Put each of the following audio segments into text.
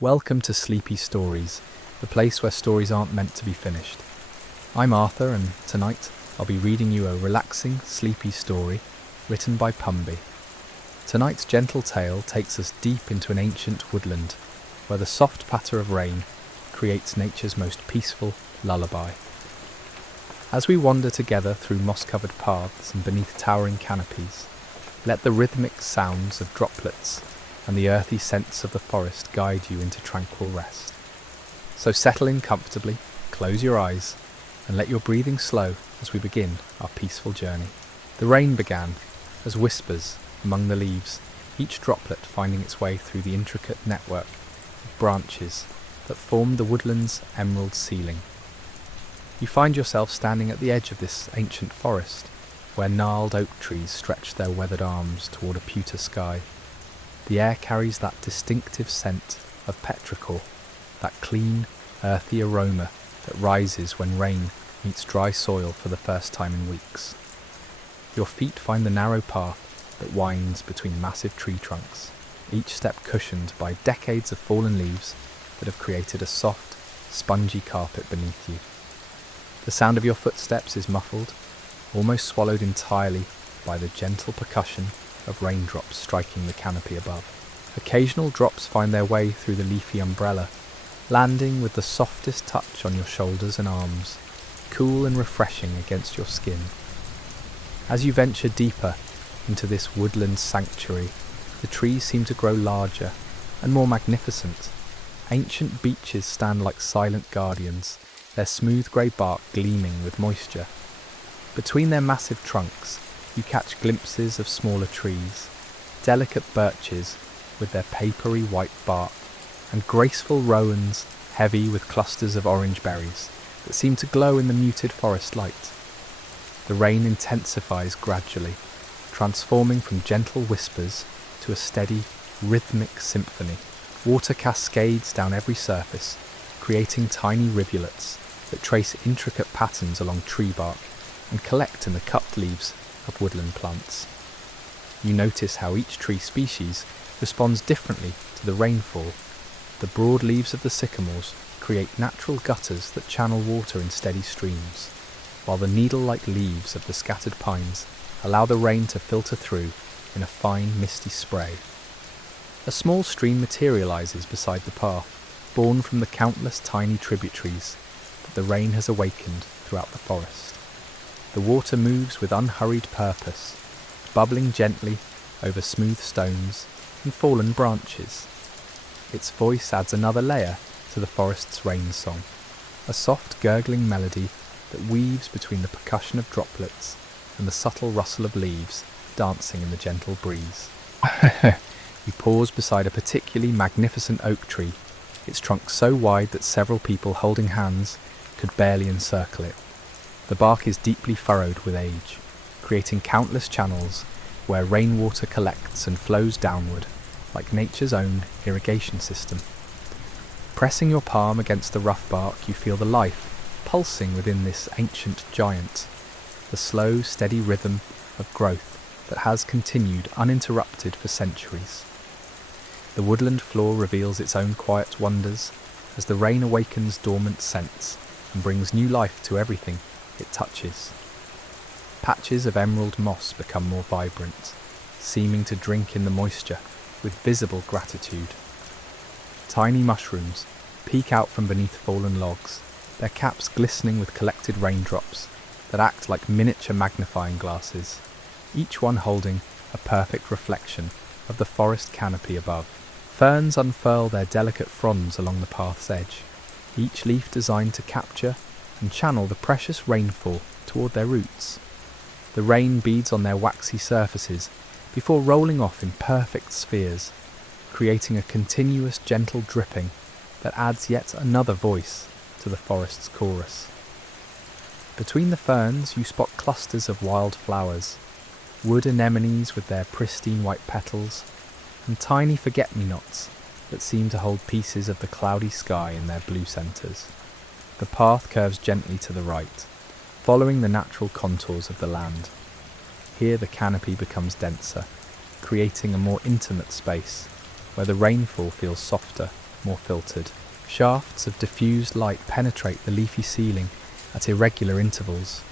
Welcome to Sleepy Stories, the place where stories aren't meant to be finished. I'm Arthur, and tonight I'll be reading you a relaxing, sleepy story written by Pumby. Tonight's gentle tale takes us deep into an ancient woodland, where the soft patter of rain creates nature's most peaceful lullaby. As we wander together through moss-covered paths and beneath towering canopies, let the rhythmic sounds of droplets and the earthy scents of the forest guide you into tranquil rest. So settle in comfortably, close your eyes, and let your breathing slow as we begin our peaceful journey. The rain began as whispers among the leaves, each droplet finding its way through the intricate network of branches that formed the woodland's emerald ceiling. You find yourself standing at the edge of this ancient forest, where gnarled oak trees stretch their weathered arms toward a pewter sky. The air carries that distinctive scent of petrichor, that clean, earthy aroma that rises when rain meets dry soil for the first time in weeks. Your feet find the narrow path that winds between massive tree trunks, each step cushioned by decades of fallen leaves that have created a soft, spongy carpet beneath you. The sound of your footsteps is muffled, almost swallowed entirely by the gentle percussion of raindrops striking the canopy above. Occasional drops find their way through the leafy umbrella, landing with the softest touch on your shoulders and arms, cool and refreshing against your skin. As you venture deeper into this woodland sanctuary, the trees seem to grow larger and more magnificent. Ancient beeches stand like silent guardians, their smooth grey bark gleaming with moisture. Between their massive trunks, you catch glimpses of smaller trees, delicate birches with their papery white bark, and graceful rowans heavy with clusters of orange berries that seem to glow in the muted forest light. The rain intensifies gradually, transforming from gentle whispers to a steady, rhythmic symphony. Water cascades down every surface, creating tiny rivulets that trace intricate patterns along tree bark and collect in the cupped leaves of woodland plants. You notice how each tree species responds differently to the rainfall. The broad leaves of the sycamores create natural gutters that channel water in steady streams, while the needle-like leaves of the scattered pines allow the rain to filter through in a fine, misty spray. A small stream materializes beside the path, born from the countless tiny tributaries that the rain has awakened throughout the forest. The water moves with unhurried purpose, bubbling gently over smooth stones and fallen branches. Its voice adds another layer to the forest's rain song, a soft gurgling melody that weaves between the percussion of droplets and the subtle rustle of leaves dancing in the gentle breeze. You pause beside a particularly magnificent oak tree, its trunk so wide that several people holding hands could barely encircle it. The bark is deeply furrowed with age, creating countless channels where rainwater collects and flows downward, like nature's own irrigation system. Pressing your palm against the rough bark, you feel the life pulsing within this ancient giant, the slow, steady rhythm of growth that has continued uninterrupted for centuries. The woodland floor reveals its own quiet wonders as the rain awakens dormant scents and brings new life to everything it touches. Patches of emerald moss become more vibrant, seeming to drink in the moisture with visible gratitude. Tiny mushrooms peek out from beneath fallen logs, their caps glistening with collected raindrops that act like miniature magnifying glasses, each one holding a perfect reflection of the forest canopy above. Ferns unfurl their delicate fronds along the path's edge, each leaf designed to capture and channel the precious rainfall toward their roots. The rain beads on their waxy surfaces before rolling off in perfect spheres, creating a continuous gentle dripping that adds yet another voice to the forest's chorus. Between the ferns you spot clusters of wild flowers, wood anemones with their pristine white petals, and tiny forget-me-nots that seem to hold pieces of the cloudy sky in their blue centres. The path curves gently to the right, following the natural contours of the land. Here the canopy becomes denser, creating a more intimate space, where the rainfall feels softer more filtered. Shafts of diffused light penetrate the leafy ceiling at irregular intervals,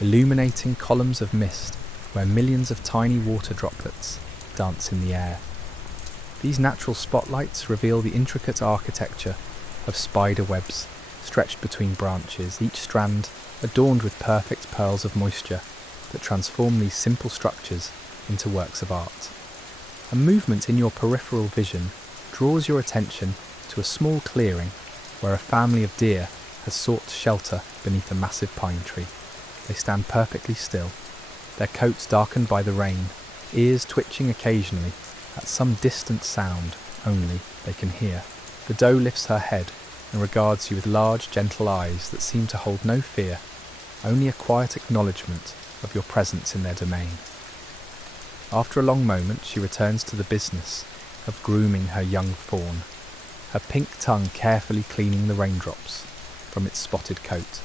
illuminating columns of mist where millions of tiny water droplets dance in the air. These natural spotlights reveal the intricate architecture of spider webs stretched between branches, each strand adorned with perfect pearls of moisture that transform these simple structures into works of art. A movement in your peripheral vision draws your attention to a small clearing where a family of deer has sought shelter beneath a massive pine tree. They stand perfectly still, their coats darkened by the rain, ears twitching occasionally at some distant sound only they can hear. The doe lifts her head and regards you with large, gentle eyes that seem to hold no fear, only a quiet acknowledgement of your presence in their domain. After a long moment, she returns to the business of grooming her young fawn, her pink tongue carefully cleaning the raindrops from its spotted coat.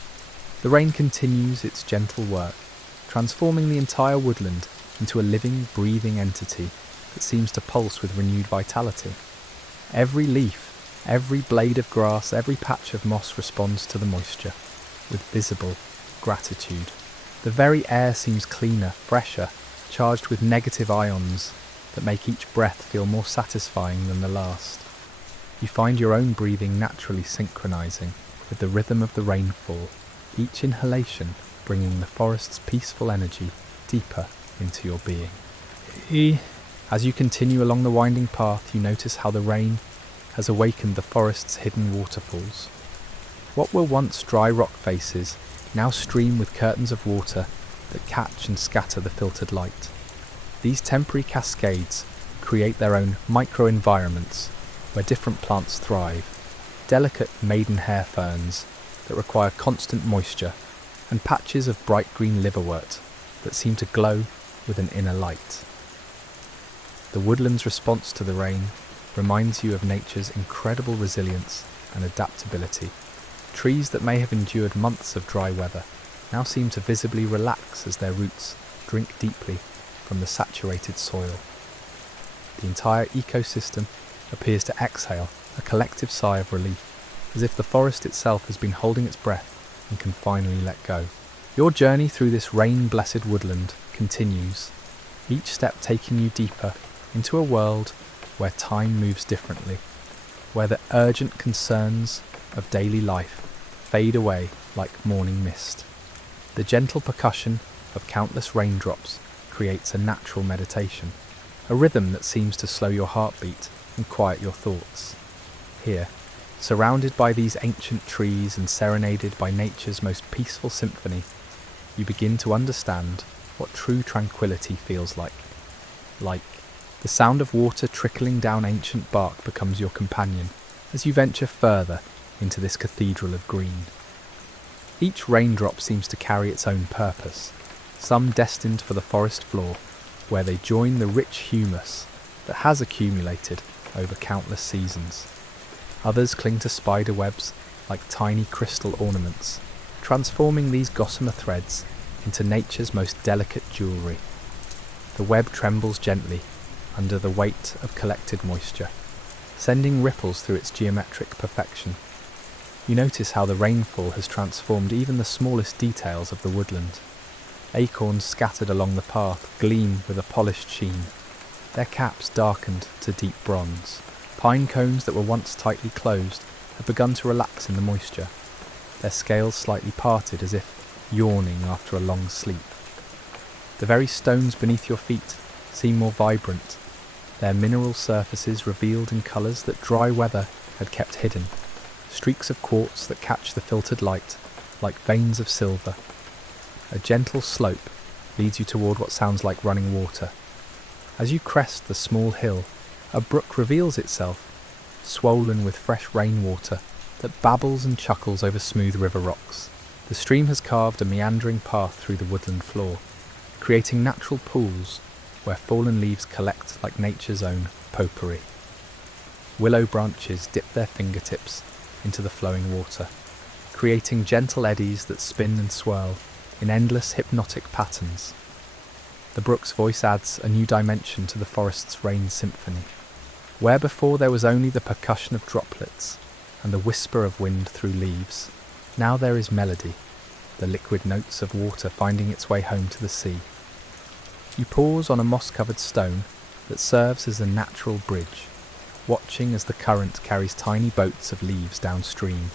The rain continues its gentle work, transforming the entire woodland into a living, breathing entity that seems to pulse with renewed vitality. Every leaf, every blade of grass, every patch of moss responds to the moisture with visible gratitude. The very air seems cleaner, fresher, charged with negative ions that make each breath feel more satisfying than the last. You find your own breathing naturally synchronizing with the rhythm of the rainfall, each inhalation bringing the forest's peaceful energy deeper into your being. As you continue along the winding path, you notice how the rain has awakened the forest's hidden waterfalls. What were once dry rock faces now stream with curtains of water that catch and scatter the filtered light. These temporary cascades create their own micro-environments where different plants thrive, delicate maidenhair ferns that require constant moisture, and patches of bright green liverwort that seem to glow with an inner light. The woodland's response to the rain reminds you of nature's incredible resilience and adaptability. Trees that may have endured months of dry weather now seem to visibly relax as their roots drink deeply from the saturated soil. The entire ecosystem appears to exhale a collective sigh of relief, as if the forest itself has been holding its breath and can finally let go. Your journey through this rain-blessed woodland continues, each step taking you deeper into a world where time moves differently, where the urgent concerns of daily life fade away like morning mist. The gentle percussion of countless raindrops creates a natural meditation, a rhythm that seems to slow your heartbeat and quiet your thoughts. Here, surrounded by these ancient trees and serenaded by nature's most peaceful symphony, you begin to understand what true tranquility feels like. The sound of water trickling down ancient bark becomes your companion as you venture further into this cathedral of green. Each raindrop seems to carry its own purpose, some destined for the forest floor, where they join the rich humus that has accumulated over countless seasons. Others cling to spider webs like tiny crystal ornaments, transforming these gossamer threads into nature's most delicate jewellery. The web trembles gently under the weight of collected moisture, sending ripples through its geometric perfection. You notice how the rainfall has transformed even the smallest details of the woodland. Acorns scattered along the path gleam with a polished sheen, their caps darkened to deep bronze. Pine cones that were once tightly closed have begun to relax in the moisture, their scales slightly parted as if yawning after a long sleep. The very stones beneath your feet seem more vibrant, their mineral surfaces revealed in colours that dry weather had kept hidden, streaks of quartz that catch the filtered light like veins of silver. A gentle slope leads you toward what sounds like running water. As you crest the small hill, a brook reveals itself, swollen with fresh rainwater that babbles and chuckles over smooth river rocks. The stream has carved a meandering path through the woodland floor, creating natural pools where fallen leaves collect like nature's own potpourri. Willow branches dip their fingertips into the flowing water, creating gentle eddies that spin and swirl in endless hypnotic patterns. The brook's voice adds a new dimension to the forest's rain symphony, Where before there was only the percussion of droplets and the whisper of wind through leaves, now there is melody, the liquid notes of water finding its way home to the sea. You pause on a moss-covered stone that serves as a natural bridge, watching as the current carries tiny boats of leaves downstream,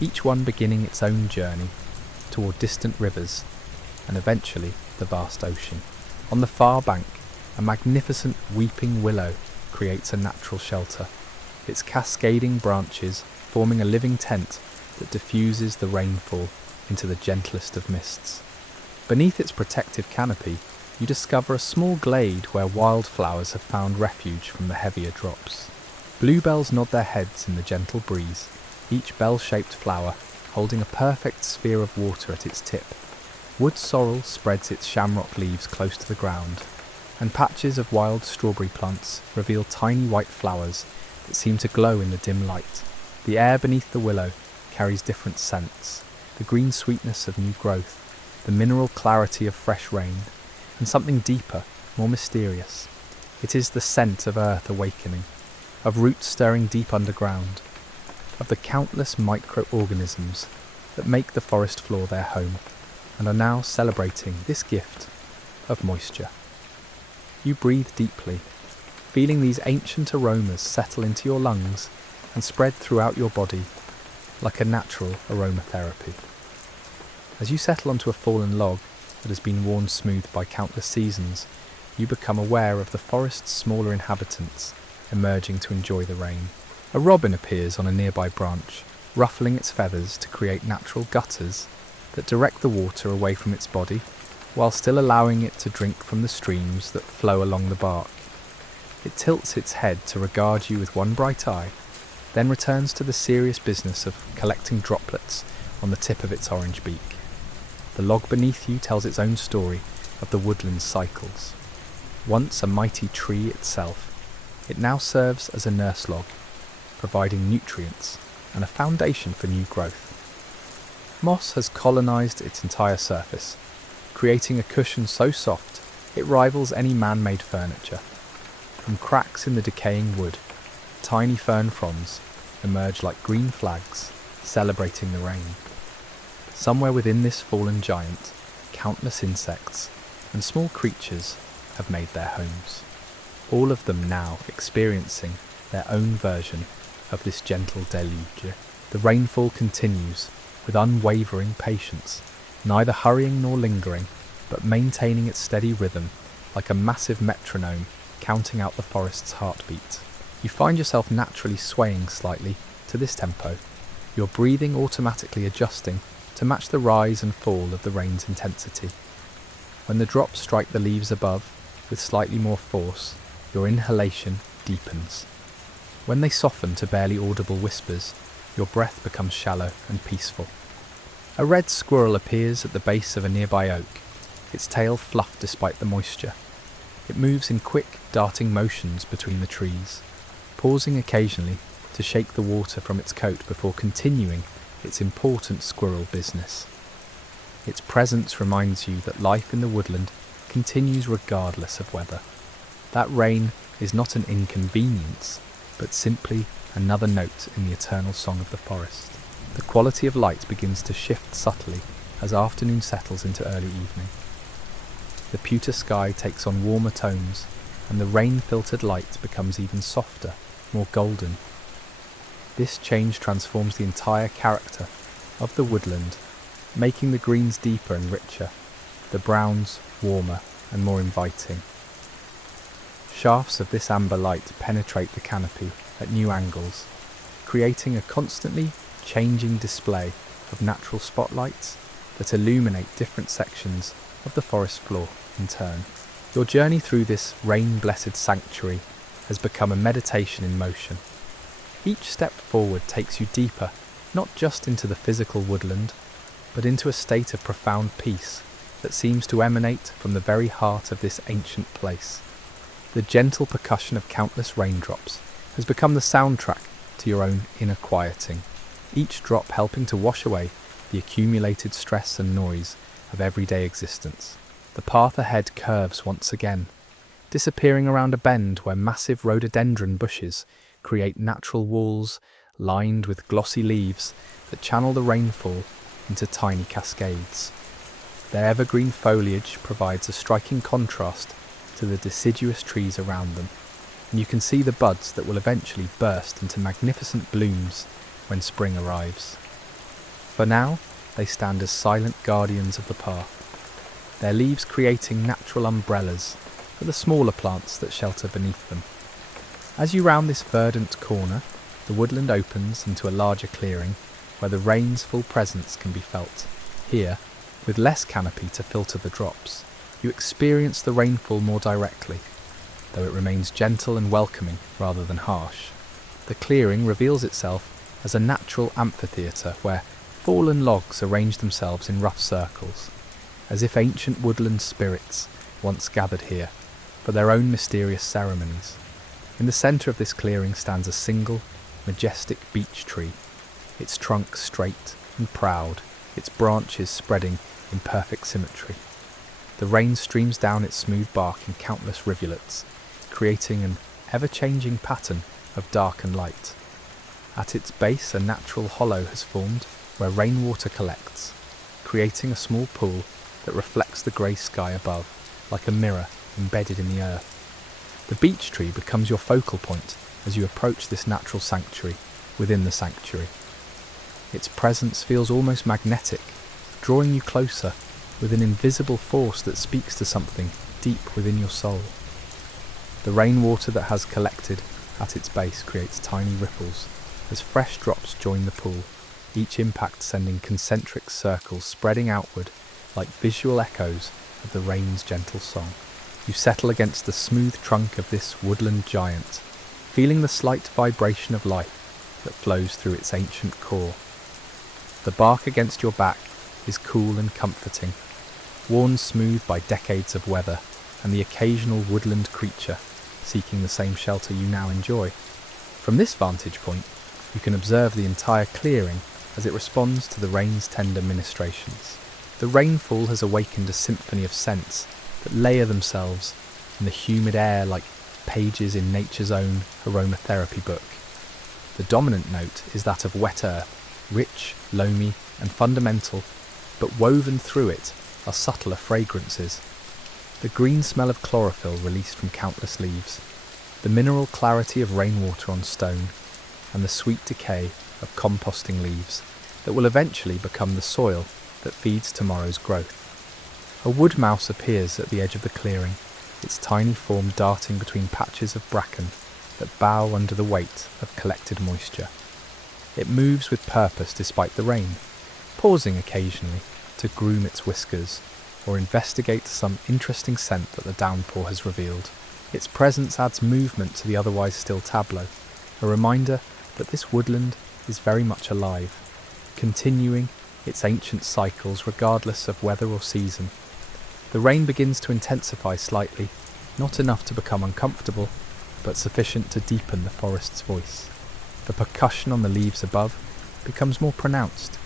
each one beginning its own journey toward distant rivers and eventually the vast ocean. On the far bank, a magnificent weeping willow creates a natural shelter, its cascading branches forming a living tent that diffuses the rainfall into the gentlest of mists. Beneath its protective canopy, you discover a small glade where wildflowers have found refuge from the heavier drops. Bluebells nod their heads in the gentle breeze, each bell-shaped flower holding a perfect sphere of water at its tip. Wood sorrel spreads its shamrock leaves close to the ground, and patches of wild strawberry plants reveal tiny white flowers that seem to glow in the dim light. The air beneath the willow carries different scents, the green sweetness of new growth, the mineral clarity of fresh rain, and something deeper, more mysterious. It is the scent of earth awakening, of roots stirring deep underground, of the countless microorganisms that make the forest floor their home, and are now celebrating this gift of moisture. You breathe deeply, feeling these ancient aromas settle into your lungs and spread throughout your body like a natural aromatherapy. As you settle onto a fallen log that has been worn smooth by countless seasons, you become aware of the forest's smaller inhabitants emerging to enjoy the rain. A robin appears on a nearby branch, ruffling its feathers to create natural gutters that direct the water away from its body, while still allowing it to drink from the streams that flow along the bark. It tilts its head to regard you with one bright eye, then returns to the serious business of collecting droplets on the tip of its orange beak. The log beneath you tells its own story of the woodland's cycles. Once a mighty tree itself, it now serves as a nurse log, providing nutrients and a foundation for new growth. Moss has colonised its entire surface, creating a cushion so soft it rivals any man-made furniture. From cracks in the decaying wood, tiny fern fronds emerge like green flags, celebrating the rain. Somewhere within this fallen giant, countless insects and small creatures have made their homes, all of them now experiencing their own version of this gentle deluge. The rainfall continues with unwavering patience, neither hurrying nor lingering, but maintaining its steady rhythm like a massive metronome counting out the forest's heartbeat. You find yourself naturally swaying slightly to this tempo, your breathing automatically adjusting to match the rise and fall of the rain's intensity. When the drops strike the leaves above with slightly more force, your inhalation deepens. When they soften to barely audible whispers, your breath becomes shallow and peaceful. A red squirrel appears at the base of a nearby oak, its tail fluffed despite the moisture. It moves in quick, darting motions between the trees, pausing occasionally to shake the water from its coat before continuing its important squirrel business. Its presence reminds you that life in the woodland continues regardless of weather. That rain is not an inconvenience, but simply another note in the eternal song of the forest. The quality of light begins to shift subtly as afternoon settles into early evening. The pewter sky takes on warmer tones, and the rain-filtered light becomes even softer, more golden. This change transforms the entire character of the woodland, making the greens deeper and richer, the browns warmer and more inviting. Shafts of this amber light penetrate the canopy at new angles, creating a constantly changing display of natural spotlights that illuminate different sections of the forest floor in turn. Your journey through this rain-blessed sanctuary has become a meditation in motion. Each step forward takes you deeper, not just into the physical woodland, but into a state of profound peace that seems to emanate from the very heart of this ancient place. The gentle percussion of countless raindrops has become the soundtrack to your own inner quieting, each drop helping to wash away the accumulated stress and noise of everyday existence. The path ahead curves once again, disappearing around a bend where massive rhododendron bushes create natural walls lined with glossy leaves that channel the rainfall into tiny cascades. Their evergreen foliage provides a striking contrast to the deciduous trees around them, and you can see the buds that will eventually burst into magnificent blooms when spring arrives. For now, they stand as silent guardians of the path, their leaves creating natural umbrellas for the smaller plants that shelter beneath them. As you round this verdant corner, the woodland opens into a larger clearing where the rain's full presence can be felt. Here, with less canopy to filter the drops, you experience the rainfall more directly, though it remains gentle and welcoming rather than harsh. The clearing reveals itself as a natural amphitheatre where fallen logs arrange themselves in rough circles, as if ancient woodland spirits once gathered here for their own mysterious ceremonies. In the centre of this clearing stands a single, majestic beech tree, its trunk straight and proud, its branches spreading in perfect symmetry. The rain streams down its smooth bark in countless rivulets, creating an ever-changing pattern of dark and light. At its base, a natural hollow has formed where rainwater collects, creating a small pool that reflects the grey sky above, like a mirror embedded in the earth. The beech tree becomes your focal point as you approach this natural sanctuary within the sanctuary. Its presence feels almost magnetic, drawing you closer with an invisible force that speaks to something deep within your soul. The rainwater that has collected at its base creates tiny ripples as fresh drops join the pool, each impact sending concentric circles spreading outward like visual echoes of the rain's gentle song. You settle against the smooth trunk of this woodland giant, feeling the slight vibration of life that flows through its ancient core. The bark against your back is cool and comforting, worn smooth by decades of weather and the occasional woodland creature seeking the same shelter you now enjoy. From this vantage point, you can observe the entire clearing as it responds to the rain's tender ministrations. The rainfall has awakened a symphony of scents that layer themselves in the humid air like pages in nature's own aromatherapy book. The dominant note is that of wet earth, rich, loamy, and fundamental, but woven through it are subtler fragrances. The green smell of chlorophyll released from countless leaves, the mineral clarity of rainwater on stone, and the sweet decay of composting leaves that will eventually become the soil that feeds tomorrow's growth. A wood mouse appears at the edge of the clearing, its tiny form darting between patches of bracken that bow under the weight of collected moisture. It moves with purpose despite the rain, pausing occasionally to groom its whiskers or investigate some interesting scent that the downpour has revealed. Its presence adds movement to the otherwise still tableau, a reminder that this woodland is very much alive, continuing its ancient cycles regardless of weather or season. The rain begins to intensify slightly, not enough to become uncomfortable, but sufficient to deepen the forest's voice. The percussion on the leaves above becomes more pronounced,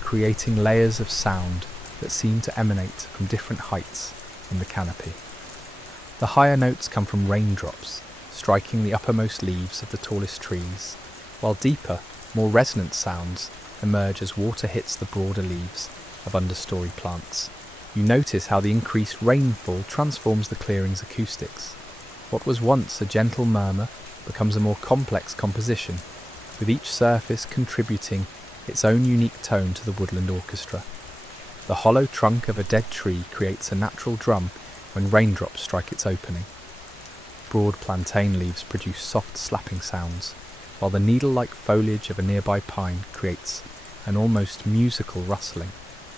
creating layers of sound that seem to emanate from different heights in the canopy. The higher notes come from raindrops, striking the uppermost leaves of the tallest trees, while deeper, more resonant sounds emerge as water hits the broader leaves of understory plants. You notice how the increased rainfall transforms the clearing's acoustics. What was once a gentle murmur becomes a more complex composition, with each surface contributing its own unique tone to the woodland orchestra. The hollow trunk of a dead tree creates a natural drum when raindrops strike its opening. Broad plantain leaves produce soft slapping sounds, while the needle-like foliage of a nearby pine creates an almost musical rustling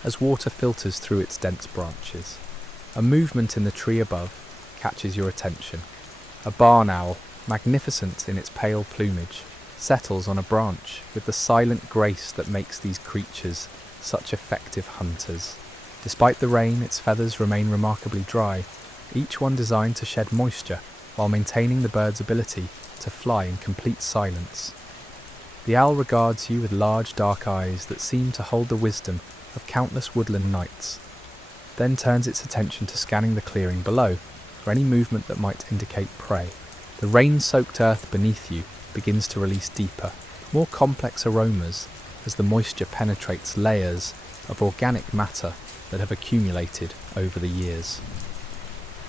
as water filters through its dense branches. A movement in the tree above catches your attention. A barn owl, magnificent in its pale plumage, settles on a branch with the silent grace that makes these creatures such effective hunters. Despite the rain, its feathers remain remarkably dry, each one designed to shed moisture while maintaining the bird's ability to fly in complete silence. The owl regards you with large dark eyes that seem to hold the wisdom of countless woodland nights, then turns its attention to scanning the clearing below, for any movement that might indicate prey. The rain-soaked earth beneath you begins to release deeper, more complex aromas as the moisture penetrates layers of organic matter that have accumulated over the years.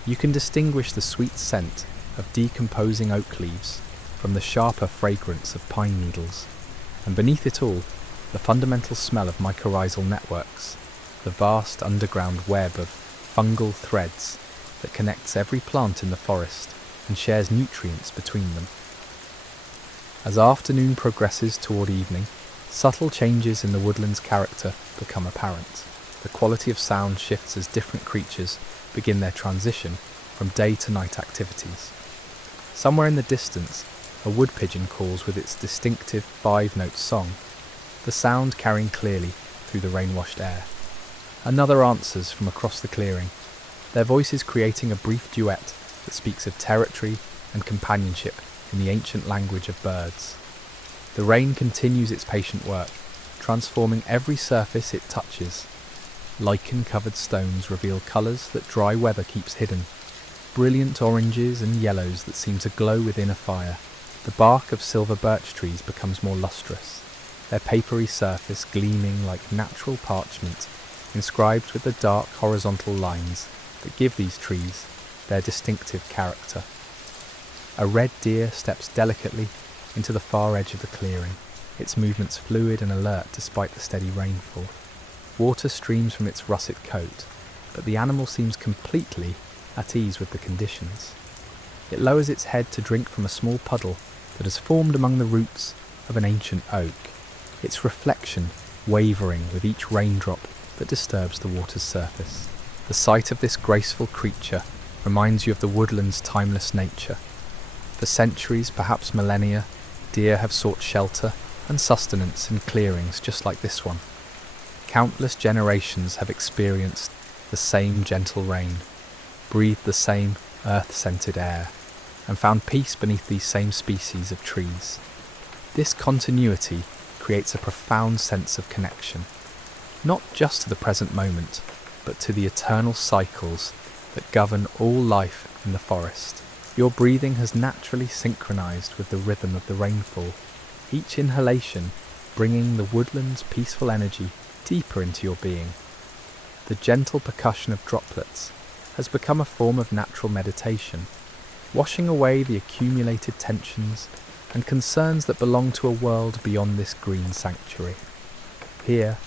You can distinguish the sweet scent of decomposing oak leaves from the sharper fragrance of pine needles, and beneath it all, the fundamental smell of mycorrhizal networks, the vast underground web of fungal threads that connects every plant in the forest and shares nutrients between them. As afternoon progresses toward evening, subtle changes in the woodland's character become apparent. The quality of sound shifts as different creatures begin their transition from day to night activities. Somewhere in the distance, a wood pigeon calls with its distinctive 5-note song, the sound carrying clearly through the rain-washed air. Another answers from across the clearing, their voices creating a brief duet that speaks of territory and companionship in the ancient language of birds. The rain continues its patient work, transforming every surface it touches. Lichen-covered stones reveal colours that dry weather keeps hidden, brilliant oranges and yellows that seem to glow within a fire. The bark of silver birch trees becomes more lustrous, their papery surface gleaming like natural parchment, inscribed with the dark horizontal lines that give these trees their distinctive character. A red deer steps delicately into the far edge of the clearing, its movements fluid and alert despite the steady rainfall. Water streams from its russet coat, but the animal seems completely at ease with the conditions. It lowers its head to drink from a small puddle that has formed among the roots of an ancient oak, its reflection wavering with each raindrop that disturbs the water's surface. The sight of this graceful creature reminds you of the woodland's timeless nature. For centuries, perhaps millennia, deer have sought shelter and sustenance in clearings just like this one. Countless generations have experienced the same gentle rain, breathed the same earth-scented air, and found peace beneath these same species of trees. This continuity creates a profound sense of connection, not just to the present moment, but to the eternal cycles that govern all life in the forest. Your breathing has naturally synchronized with the rhythm of the rainfall, each inhalation bringing the woodland's peaceful energy deeper into your being. The gentle percussion of droplets has become a form of natural meditation, washing away the accumulated tensions and concerns that belong to a world beyond this green sanctuary. Here,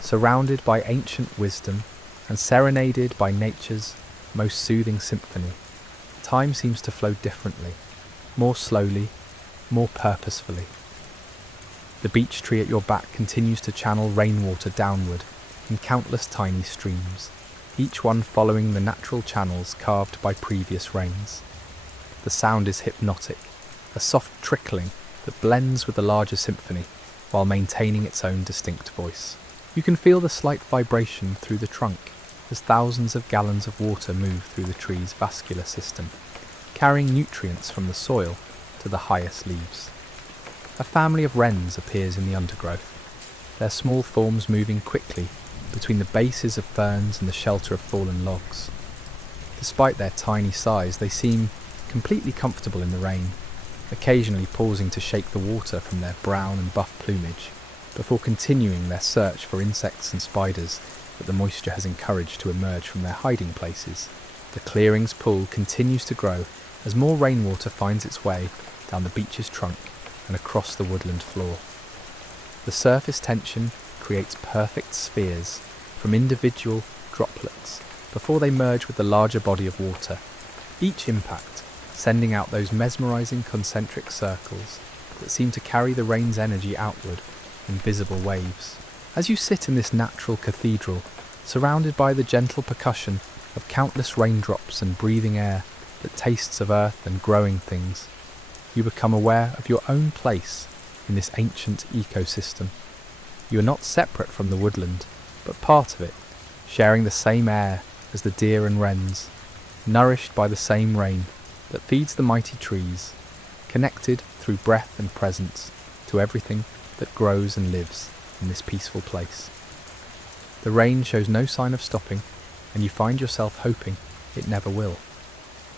surrounded by ancient wisdom and serenaded by nature's most soothing symphony, time seems to flow differently, more slowly, more purposefully. The beech tree at your back continues to channel rainwater downward in countless tiny streams, each one following the natural channels carved by previous rains. The sound is hypnotic, a soft trickling that blends with the larger symphony while maintaining its own distinct voice. You can feel the slight vibration through the trunk as thousands of gallons of water move through the tree's vascular system, carrying nutrients from the soil to the highest leaves. A family of wrens appears in the undergrowth, their small forms moving quickly between the bases of ferns and the shelter of fallen logs. Despite their tiny size, they seem completely comfortable in the rain, occasionally pausing to shake the water from their brown and buff plumage, before continuing their search for insects and spiders that the moisture has encouraged to emerge from their hiding places. The clearing's pool continues to grow as more rainwater finds its way down the beech's trunk and across the woodland floor. The surface tension creates perfect spheres from individual droplets before they merge with the larger body of water, each impact sending out those mesmerizing concentric circles that seem to carry the rain's energy outward in visible waves. As you sit in this natural cathedral, surrounded by the gentle percussion of countless raindrops and breathing air that tastes of earth and growing things, you become aware of your own place in this ancient ecosystem. You are not separate from the woodland, but part of it, sharing the same air as the deer and wrens, nourished by the same rain that feeds the mighty trees, connected through breath and presence to everything that grows and lives in this peaceful place. The rain shows no sign of stopping, and you find yourself hoping it never will.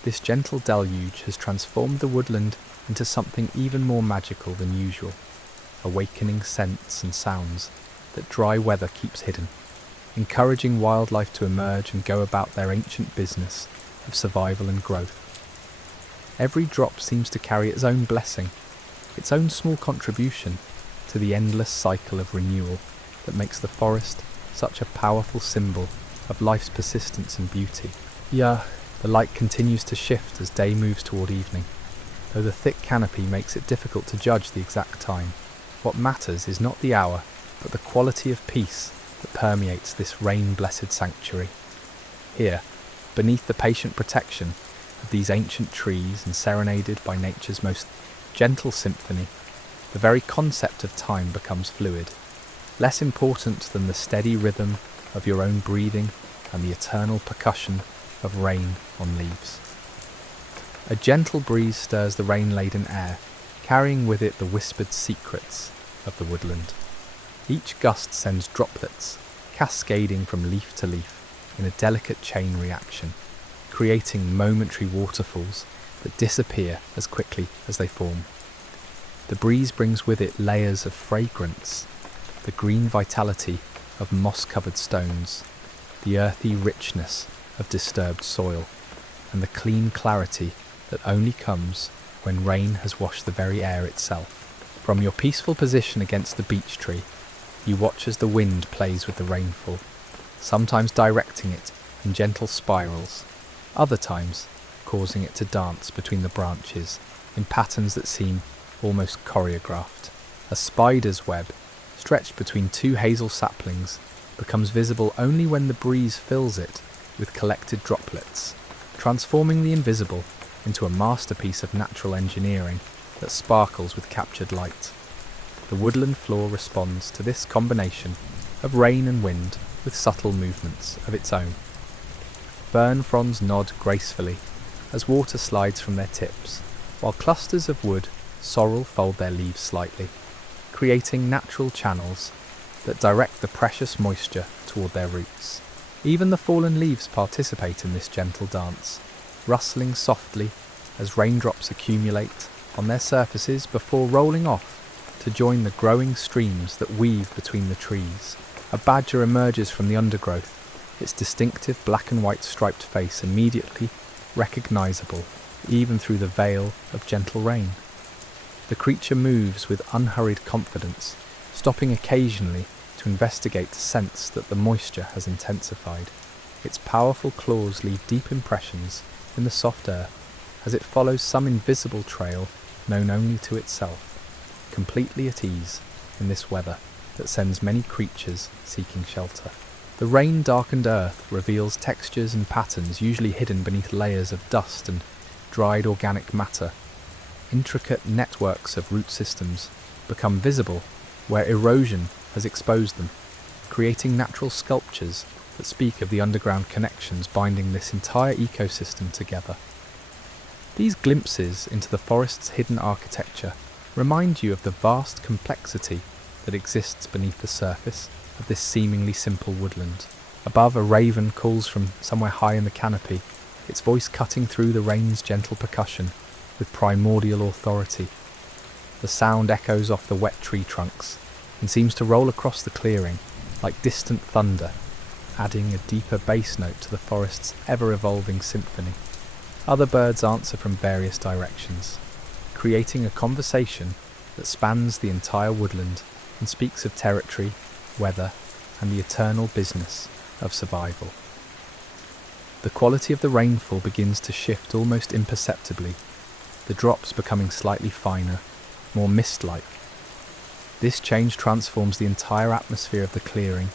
this gentle deluge has transformed the woodland into something even more magical than usual, awakening scents and sounds that dry weather keeps hidden, encouraging wildlife to emerge and go about their ancient business of survival and growth. Every drop seems to carry its own blessing, its own small contribution to the endless cycle of renewal that makes the forest such a powerful symbol of life's persistence and beauty. The light continues to shift as day moves toward evening, though the thick canopy makes it difficult to judge the exact time. What matters is not the hour, but the quality of peace that permeates this rain-blessed sanctuary. Here, beneath the patient protection of these ancient trees and serenaded by nature's most gentle symphony, the very concept of time becomes fluid, less important than the steady rhythm of your own breathing and the eternal percussion of rain on leaves. A gentle breeze stirs the rain-laden air, carrying with it the whispered secrets of the woodland. Each gust sends droplets, cascading from leaf to leaf in a delicate chain reaction, creating momentary waterfalls that disappear as quickly as they form. The breeze brings with it layers of fragrance, the green vitality of moss-covered stones, the earthy richness of disturbed soil, and the clean clarity that only comes when rain has washed the very air itself. From your peaceful position against the beech tree, you watch as the wind plays with the rainfall, sometimes directing it in gentle spirals, other times causing it to dance between the branches in patterns that seem almost choreographed. A spider's web, stretched between two hazel saplings, becomes visible only when the breeze fills it with collected droplets, transforming the invisible into a masterpiece of natural engineering that sparkles with captured light. The woodland floor responds to this combination of rain and wind with subtle movements of its own. Fern fronds nod gracefully as water slides from their tips, while clusters of wood sorrel fold their leaves slightly, creating natural channels that direct the precious moisture toward their roots. Even the fallen leaves participate in this gentle dance, rustling softly as raindrops accumulate on their surfaces before rolling off to join the growing streams that weave between the trees. A badger emerges from the undergrowth, its distinctive black and white striped face immediately recognizable even through the veil of gentle rain. The creature moves with unhurried confidence, stopping occasionally to investigate to sense that the moisture has intensified. Its powerful claws leave deep impressions in the soft earth as it follows some invisible trail known only to itself, completely at ease in this weather that sends many creatures seeking shelter. The rain-darkened earth reveals textures and patterns usually hidden beneath layers of dust and dried organic matter. Intricate networks of root systems become visible where erosion has exposed them, creating natural sculptures that speak of the underground connections binding this entire ecosystem together. These glimpses into the forest's hidden architecture remind you of the vast complexity that exists beneath the surface of this seemingly simple woodland. Above, a raven calls from somewhere high in the canopy, its voice cutting through the rain's gentle percussion with primordial authority. The sound echoes off the wet tree trunks and seems to roll across the clearing like distant thunder, adding a deeper bass note to the forest's ever-evolving symphony. Other birds answer from various directions, creating a conversation that spans the entire woodland and speaks of territory, weather, and the eternal business of survival. The quality of the rainfall begins to shift almost imperceptibly, the drops becoming slightly finer, more mist-like. This change transforms the entire atmosphere of the clearing,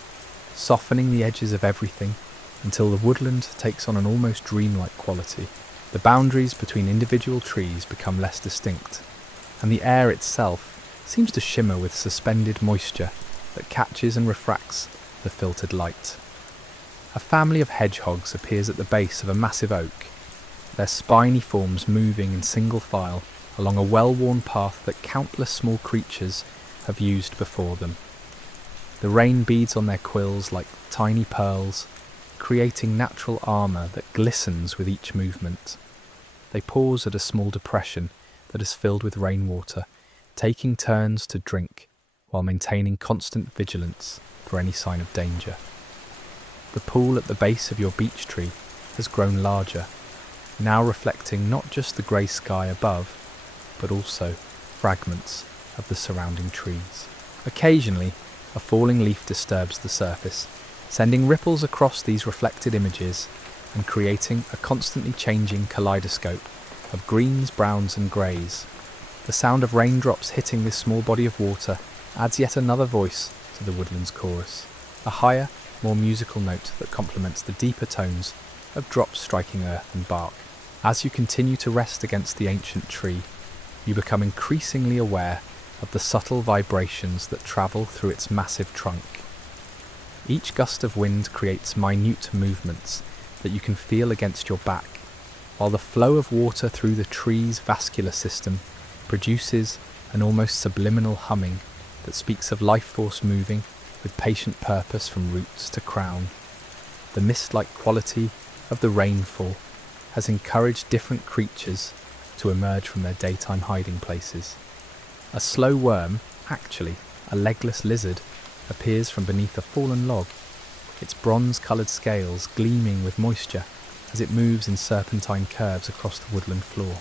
softening the edges of everything until the woodland takes on an almost dreamlike quality. The boundaries between individual trees become less distinct, and the air itself seems to shimmer with suspended moisture that catches and refracts the filtered light. A family of hedgehogs appears at the base of a massive oak, their spiny forms moving in single file along a well-worn path that countless small creatures have used before them. The rain beads on their quills like tiny pearls, creating natural armour that glistens with each movement. They pause at a small depression that is filled with rainwater, taking turns to drink while maintaining constant vigilance for any sign of danger. The pool at the base of your beech tree has grown larger, now reflecting not just the grey sky above, but also fragments of the surrounding trees. Occasionally, a falling leaf disturbs the surface, sending ripples across these reflected images and creating a constantly changing kaleidoscope of greens, browns and greys. The sound of raindrops hitting this small body of water adds yet another voice to the woodland's chorus, a higher, more musical note that complements the deeper tones of drops striking earth and bark. As you continue to rest against the ancient tree, you become increasingly aware of the subtle vibrations that travel through its massive trunk. Each gust of wind creates minute movements that you can feel against your back, while the flow of water through the tree's vascular system produces an almost subliminal humming that speaks of life force moving with patient purpose from roots to crown. The mist-like quality of the rainfall has encouraged different creatures to emerge from their daytime hiding places. A slow worm, actually a legless lizard, appears from beneath a fallen log, its bronze-coloured scales gleaming with moisture as it moves in serpentine curves across the woodland floor.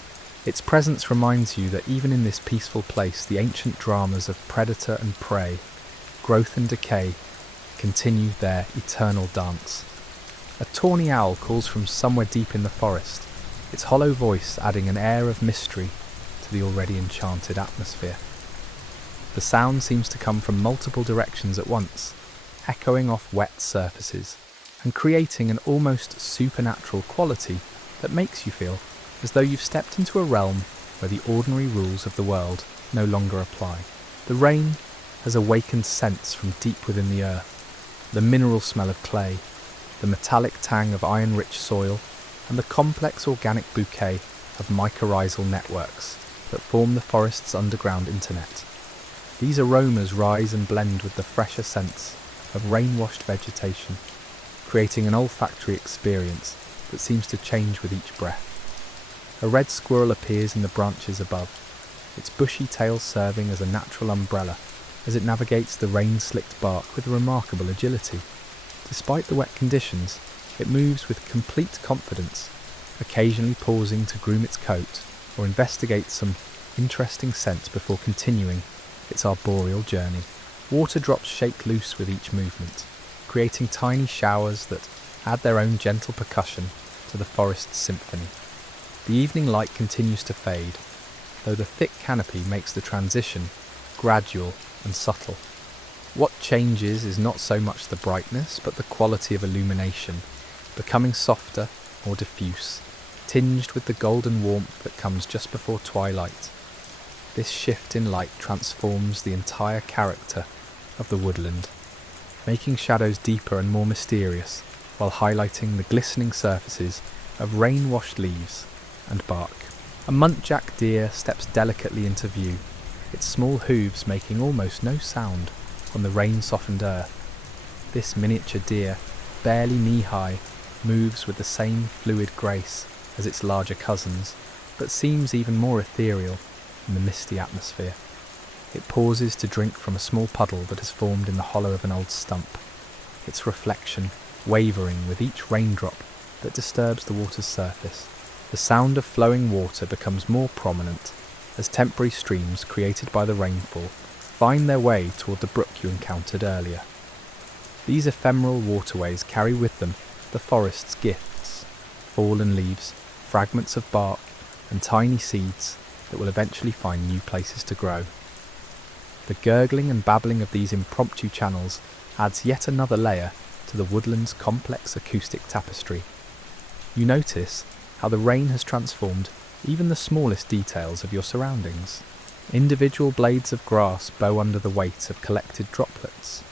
Its presence reminds you that even in this peaceful place, the ancient dramas of predator and prey, growth and decay, continue their eternal dance. A tawny owl calls from somewhere deep in the forest, its hollow voice adding an air of mystery to the already enchanted atmosphere. The sound seems to come from multiple directions at once, echoing off wet surfaces and creating an almost supernatural quality that makes you feel as though you've stepped into a realm where the ordinary rules of the world no longer apply. The rain has awakened scents from deep within the earth, the mineral smell of clay, the metallic tang of iron-rich soil, and the complex organic bouquet of mycorrhizal networks that form the forest's underground internet. These aromas rise and blend with the fresher scents of rain-washed vegetation, creating an olfactory experience that seems to change with each breath. A red squirrel appears in the branches above, its bushy tail serving as a natural umbrella as it navigates the rain-slicked bark with remarkable agility. Despite the wet conditions, it moves with complete confidence, occasionally pausing to groom its coat or investigate some interesting scent before continuing its arboreal journey. Water drops shake loose with each movement, creating tiny showers that add their own gentle percussion to the forest's symphony. The evening light continues to fade, though the thick canopy makes the transition gradual and subtle. What changes is not so much the brightness, but the quality of illumination, becoming softer, more diffuse, tinged with the golden warmth that comes just before twilight. This shift in light transforms the entire character of the woodland, making shadows deeper and more mysterious, while highlighting the glistening surfaces of rain-washed leaves and bark. A muntjac deer steps delicately into view, its small hooves making almost no sound on the rain-softened earth. This miniature deer, barely knee-high, moves with the same fluid grace as its larger cousins, but seems even more ethereal in the misty atmosphere. It pauses to drink from a small puddle that has formed in the hollow of an old stump, its reflection wavering with each raindrop that disturbs the water's surface. The sound of flowing water becomes more prominent as temporary streams created by the rainfall find their way toward the brook you encountered earlier. These ephemeral waterways carry with them the forest's gifts, fallen leaves, fragments of bark, and tiny seeds that will eventually find new places to grow. The gurgling and babbling of these impromptu channels adds yet another layer to the woodland's complex acoustic tapestry. You notice how the rain has transformed even the smallest details of your surroundings. Individual blades of grass bow under the weight of collected droplets,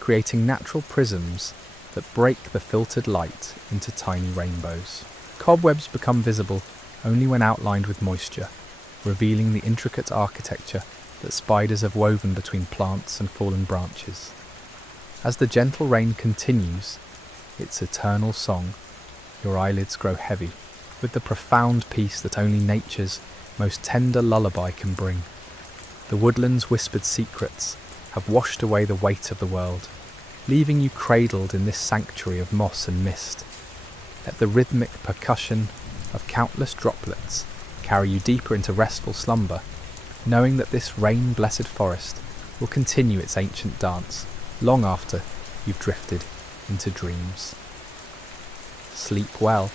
creating natural prisms that break the filtered light into tiny rainbows. Cobwebs become visible only when outlined with moisture, revealing the intricate architecture that spiders have woven between plants and fallen branches. As the gentle rain continues its eternal song, your eyelids grow heavy, with the profound peace that only nature's most tender lullaby can bring. The woodland's whispered secrets have washed away the weight of the world, leaving you cradled in this sanctuary of moss and mist. Let the rhythmic percussion of countless droplets carry you deeper into restful slumber, knowing that this rain-blessed forest will continue its ancient dance long after you've drifted into dreams. Sleep well.